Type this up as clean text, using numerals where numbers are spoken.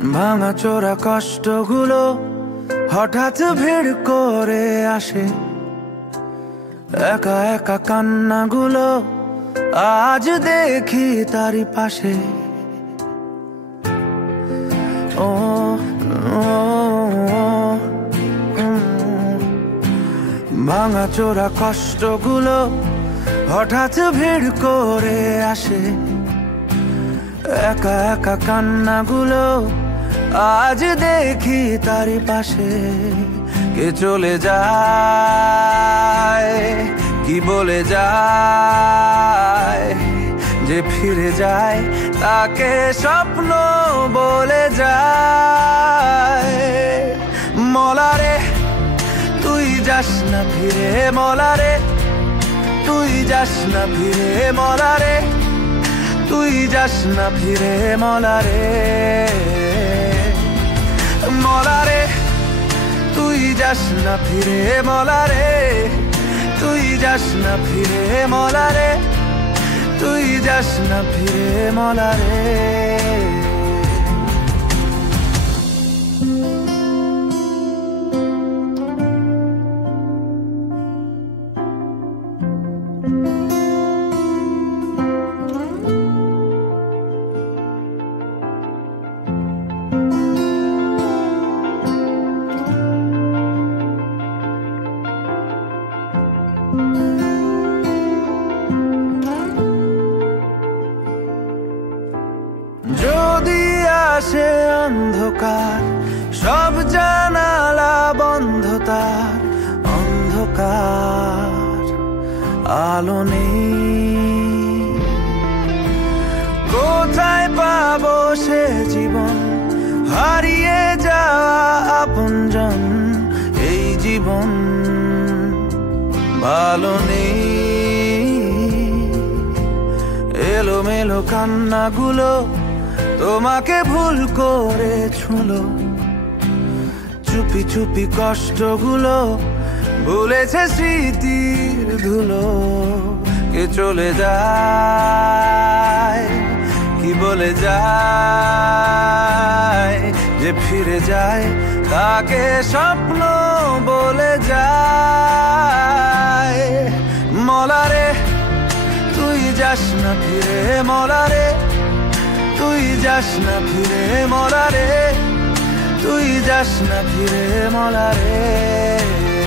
ভাঙাচোরা কষ্টগুলো হঠাৎ ভিড় করে আসে, একা একা কান্নাগুলো আজ দেখি তারই পাশে। ও ভাঙাচোরা কষ্টগুলো হঠাৎ ভিড় করে আসে, একা একা কান্নাগুলো আজ দেখি তারই পাশে। কে চলে যায়, কি বলে যায়, যে ফিরে যায় তাকে স্বপ্ন বলে যায়। মলারে তুই যাস না ফিরে, মলারে তুই যাস না ফিরে, মলারে তুই যাস না ফিরে, মলারে মলারে তুই যাস না ফিরে, মলারে তুই যাস না ফিরে, মলারে তুই যাস না ফিরে, মলারে। যদি আসে অন্ধকার, সব জানালা বন্ধ, তার অন্ধকার আলো নেই। কোথায় পাবো সে জীবন, হারিয়ে যাওয়া আপনজন, এই জীবন ভালো নেই। এলোমেলো কান্নাগুলো তোমাকে ভুল করে ছুঁলো, চুপি চুপি কষ্টগুলো ভুলেছে স্মৃতির ধুলো। কে চলে যায়, কি বলে যায়, যে ফিরে যায় তাকে স্বপ্ন বলে যায়। মলারে তুই যাস না ফিরে, মলারে তুই যাস না ফিরে, মলারে তুই যাস না ফিরে, মলারে।